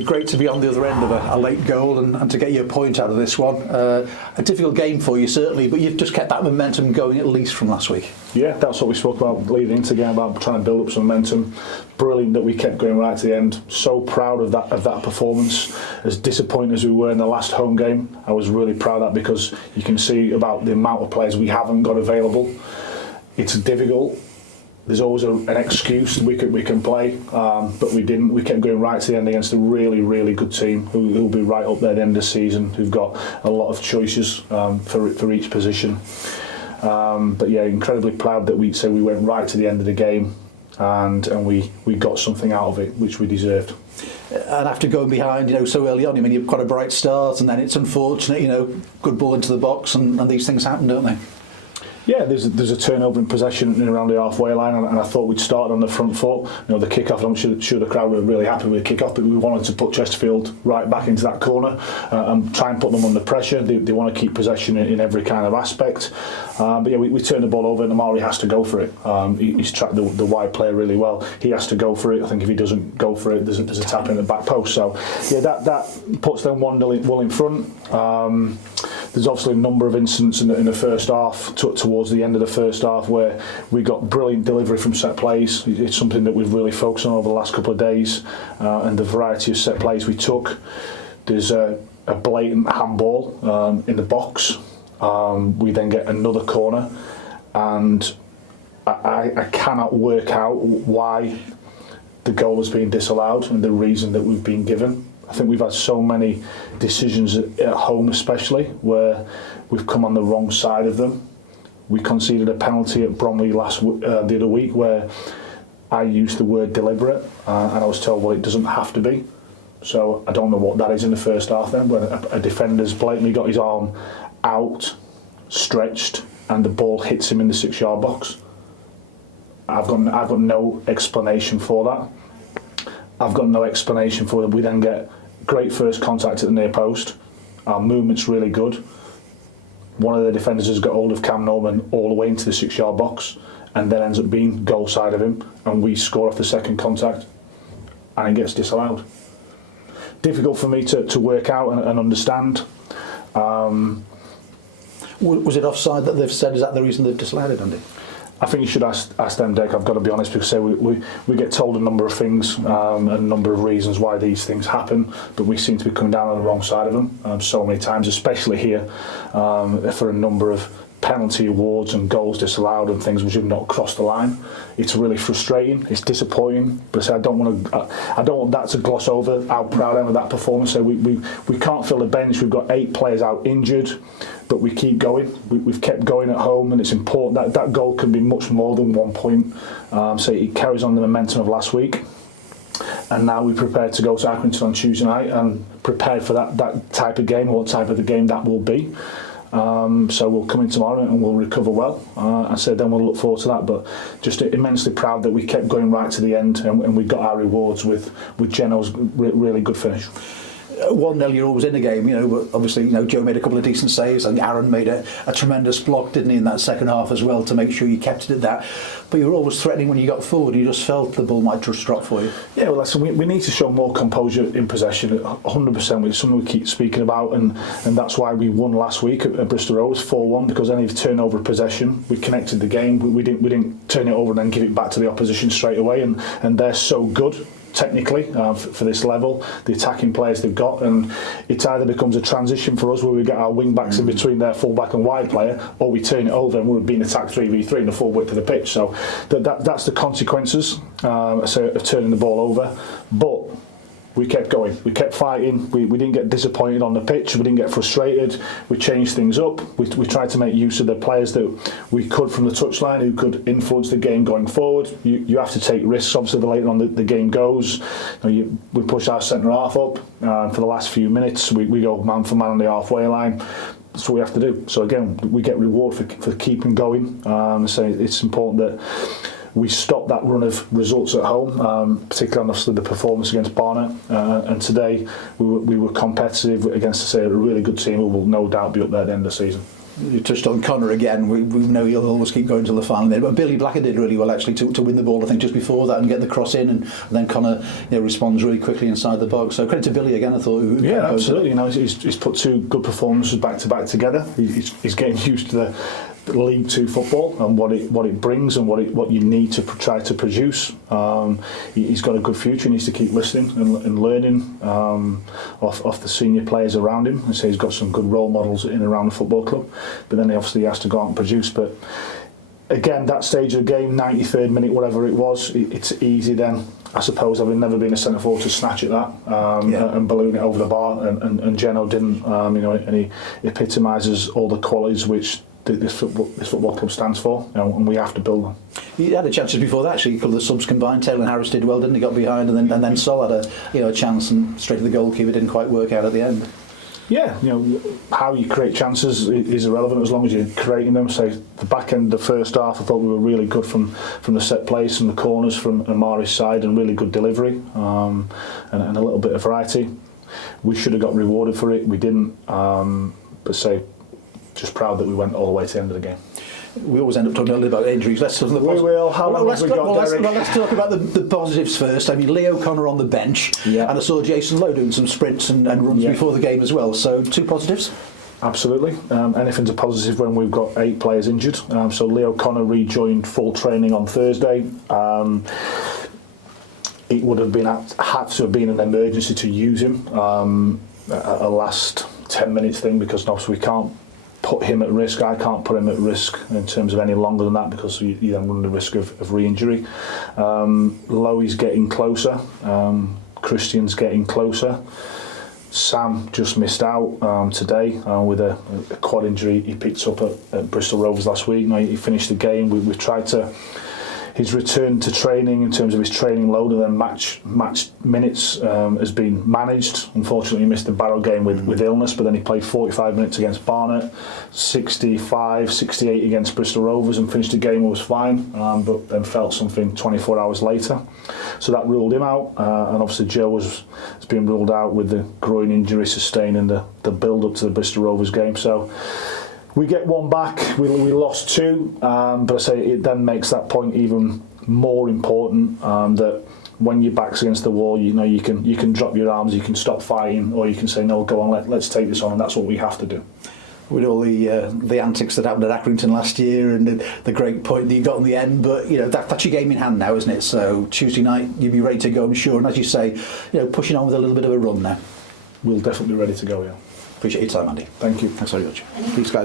Great to be on the other end of a late goal and to get your point out of this one. A difficult game for you, certainly, but you've just kept that momentum going at least from last week. Yeah, that's what we spoke about leading into the game, about trying to build up some momentum. Brilliant that we kept going right to the end. So proud of that performance. As disappointed as we were in the last home game, I was really proud of that, because you can see about the amount of players we haven't got available. It's difficult. There's always an excuse we can play, but we didn't. We kept going right to the end against a really, really good team who'll be right up there at the end of the season, who've got a lot of choices for each position. But yeah, incredibly proud that we went right to the end of the game and we got something out of it, which we deserved. And after going behind, so early on, you've got a bright start, and then it's unfortunate, good ball into the box, and these things happen, don't they? Yeah, there's a turnover in possession in around the halfway line, and I thought we'd start on the front foot. The kick-off, I'm sure the crowd were really happy with the kick-off, but we wanted to put Chesterfield right back into that corner and try and put them under pressure. They want to keep possession in every kind of aspect. But yeah, we turned the ball over, and Omari has to go for it. He's tracked the wide player really well. He has to go for it. I think if he doesn't go for it, there's a tap in the back post. So yeah, that puts them 1-0 in front. There's obviously a number of incidents in the first half, towards the end of the first half, where we got brilliant delivery from set plays. It's something that we've really focused on over the last couple of days, and the variety of set plays we took. There's a blatant handball in the box. We then get another corner, and I cannot work out why the goal has been disallowed and the reason that we've been given. I think we've had so many decisions at home, especially, where we've come on the wrong side of them. We conceded a penalty at Bromley the other week, where I used the word deliberate, and I was told, well, it doesn't have to be. So I don't know what that is in the first half then, where a defender's blatantly got his arm out, stretched, and the ball hits him in the 6-yard box. I've got no explanation for that. I've got no explanation for that. We then get great first contact at the near post. Our movement's really good. One of the defenders has got hold of Cam Norman all the way into the 6-yard box, and then ends up being goal side of him, and we score off the second contact, and it gets disallowed. Difficult for me to work out and understand. Was it offside that they've said? Is that the reason they've disallowed it, Andy? I think you should ask them, Dave. I've got to be honest, because we get told a number of things, a number of reasons why these things happen, but we seem to be coming down on the wrong side of them so many times, especially here, for a number of penalty awards and goals disallowed and things which have not crossed the line. It's really frustrating. It's disappointing, but I don't want that to gloss over how proud I am of that performance. So we can't fill the bench. We've got 8 players out injured, but we keep going. We've kept going at home, and it's important that goal can be much more than 1 point. So it carries on the momentum of last week. And now we're prepared to go to Accrington on Tuesday night and prepared for that type of game, what type of the game that will be. So we'll come in tomorrow and we'll recover well. I said then we'll look forward to that, but just immensely proud that we kept going right to the end, and we got our rewards with Geno's really good finish. 1-0, you're always in the game, but obviously, Joe made a couple of decent saves, and Aaron made a tremendous block, didn't he, in that second half as well, to make sure you kept it at that. But you were always threatening when you got forward. You just felt the ball might just drop for you. Yeah, well, listen, we need to show more composure in possession, 100%, which is something we keep speaking about, and that's why we won last week at Bristol Rovers 4-1, because any turnover of possession, we connected the game. We didn't turn it over and then give it back to the opposition straight away, and they're so good technically for this level, the attacking players they've got, and it either becomes a transition for us where we get our wing backs in between their full back and wide player, or we turn it over and we're being attacked 3v3 in the full width of the pitch. So that's the consequences of turning the ball over. But we kept going, we kept fighting, we didn't get disappointed on the pitch, we didn't get frustrated, we changed things up, we tried to make use of the players that we could from the touchline who could influence the game going forward. You have to take risks, obviously, the later on the game goes. We push our centre half up for the last few minutes, we go man for man on the halfway line. That's what we have to do. So again, we get reward for keeping going, so it's important that we stopped that run of results at home, particularly on the performance against Barnet. And today we were competitive against, a really good team who will no doubt be up there at the end of the season. You touched on Connor again. We know he'll always keep going to the final there, but Billy Blacker did really well actually to win the ball, I think, just before that and get the cross in, and then Connor responds really quickly inside the box. So credit to Billy again, I thought. Yeah, absolutely. He's put two good performances back to back together. He's getting used to the League Two football and what it brings and what you need to try to produce. He's got a good future. He needs to keep listening and learning off the senior players around him. And so he's got some good role models in and around the football club. But then he has to go out and produce. But again, that stage of the game, 93rd minute, whatever it was, it's easy then, I suppose, having never been a centre forward, to snatch at that and balloon it over the bar. And Geno didn't, and he epitomises all the qualities which this football club stands for, and we have to build them. He had a chances before that actually. A couple of the subs combined. Taylor and Harris did well, didn't he? Got behind, and then Sol had a chance and straight to the goalkeeper. Didn't quite work out at the end. Yeah, how you create chances is irrelevant as long as you're creating them. So the back end of the first half, I thought we were really good from the set place and the corners from Amari's side, and really good delivery and a little bit of variety. We should have got rewarded for it. We didn't, but just proud that we went all the way to the end of the game. We always end up talking a little about injuries. Let's talk about let's talk about the positives first. I mean, Leo Connor on the bench, and I saw Jason Lowe doing some sprints and runs before the game as well. So 2 positives. Absolutely. Anything's a positive when we've got 8 players injured. So Leo Connor rejoined full training on Thursday. It would have had to have been an emergency to use him a last 10 minutes thing, because obviously we can't put him at risk. I can't put him at risk in terms of any longer than that, because you then run the risk of re-injury. Lowe's getting closer. Christian's getting closer. Sam just missed out today with a quad injury he picked up at Bristol Rovers last week. He finished the game. We've tried to... His return to training in terms of his training load and then match minutes has been managed. Unfortunately, he missed the Barrow game with illness, but then he played 45 minutes against Barnet, 65, 68 against Bristol Rovers, and finished the game and was fine, but then felt something 24 hours later. So that ruled him out, and obviously Joe has been ruled out with the groin injury sustained in the build-up to the Bristol Rovers game. So we get one back. We lost 2, but I say it then makes that point even more important, that when your back's against the wall, you can drop your arms, you can stop fighting, or you can say no, go on, let's take this on, and that's what we have to do. With all the antics that happened at Accrington last year and the great point that you got in the end, but that's your game in hand now, isn't it? So Tuesday night you'll be ready to go, I'm sure, and as you say, pushing on with a little bit of a run now. We'll definitely be ready to go. Yeah. Appreciate your time, Andy. Thank you. Thanks very much. Thanks, guys.